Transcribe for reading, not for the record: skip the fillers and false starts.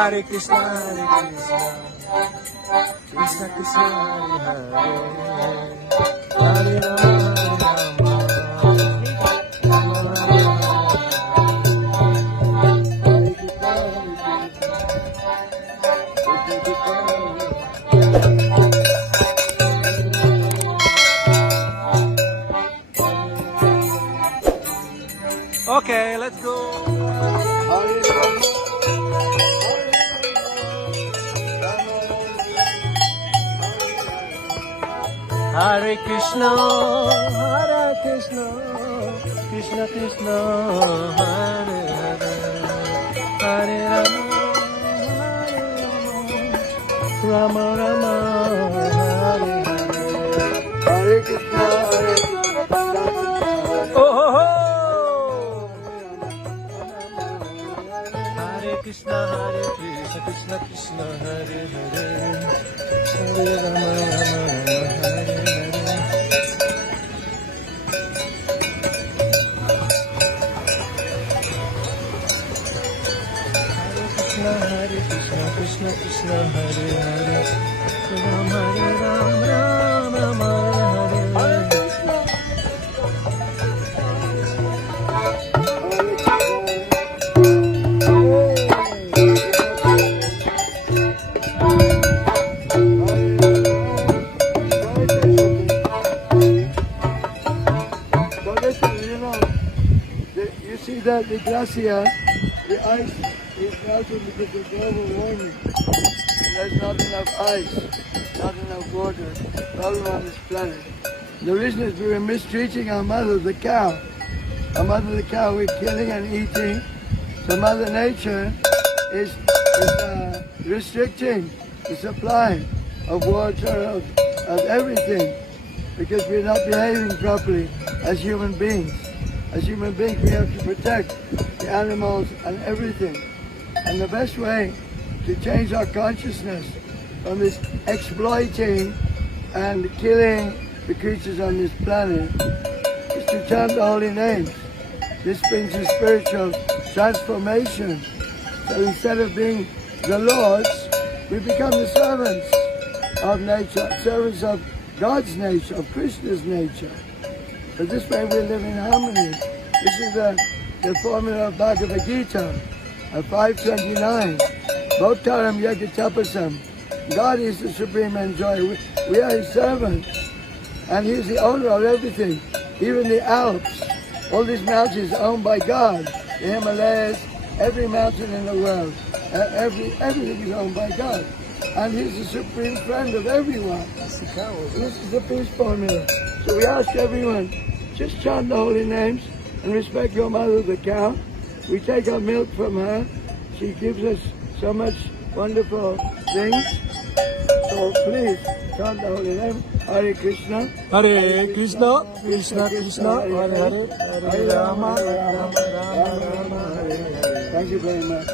Hare Krishna, Krishna Krishna, Hare Hare, Hare Rama, Okay, let's go. Hare Krishna, Hare Krishna, Krishna Krishna, Hare Hare, Hare Rama, Rama Rama, Hare Hare, Hare Krishna, Hare Krishna, Hare Krishna, Krishna Krishna, Hare Hare, Hare Rama, Rama Rama, Hare Hare. Hare Krishna, Krishna Krishna, Hare Hare, Rama Rama, Rama Hare Hare. That the glacier, the ice is melting because of global warming. There's not enough ice, not enough water, all on this planet. The reason is we were mistreating our mother, the cow. Our mother, the cow, we're killing and eating. So Mother Nature is restricting the supply of water, of everything, because we're not behaving properly as human beings. As human beings, we have to protect the animals and everything. And the best way to change our consciousness from this exploiting and killing the creatures on this planet is to chant the holy names. This brings a spiritual transformation. So instead of being the lords, we become the servants of nature, servants of God's nature, of Krishna's nature. So this way we live in harmony. This is the formula of Bhagavad Gita, 5:29. Bhaktaram yagatapasam. God is the supreme enjoyer. We are His servants. And He is the owner of everything. Even the Alps, all these mountains are owned by God. The Himalayas, every mountain in the world, everything is owned by God. And He's the supreme friend of everyone. This is the peace formula. So we ask everyone, just chant the holy names and respect your mother, the cow. We take our milk from her. She gives us so much wonderful things. So please chant the holy name. Hare Krishna. Hare Krishna, Krishna Krishna, Hare Hare, Hare Rama, Rama Rama, Hare Hare. Thank you very much.